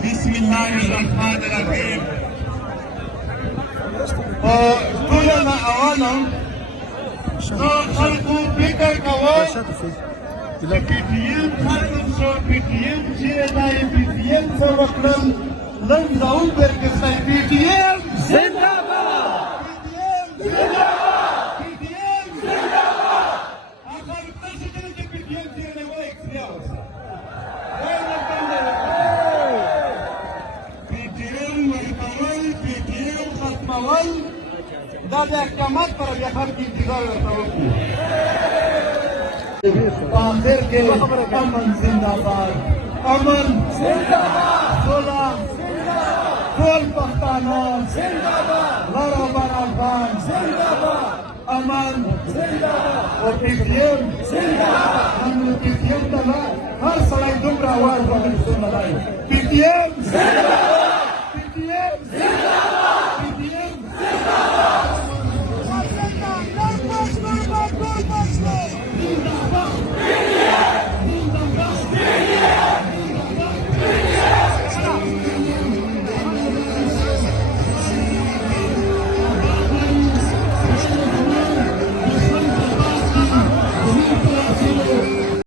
Bismillahirrahmanirrahim. Tulana awana خلقو فکر کوو PTM ختم شو PTM چیرې دی PTM څه وکړل نن زاون برکستی PTM زنده باد PTM زنده باد آخر تاسو ته چې PTM چیرې دی وایي اکسریاوس PTM ورکول PTM ختمول دا د احکامات پر بیا خلک انتظار ورته وکړي په آخر کې امن زنده باد امن زنده باد سوله ټول پښتانه زنده باد لر او بر افغان زنده باد امن زنده باد او PTM زنده باد نن PTM ته هر سړی دومره اواز وکړي PTM زنده باد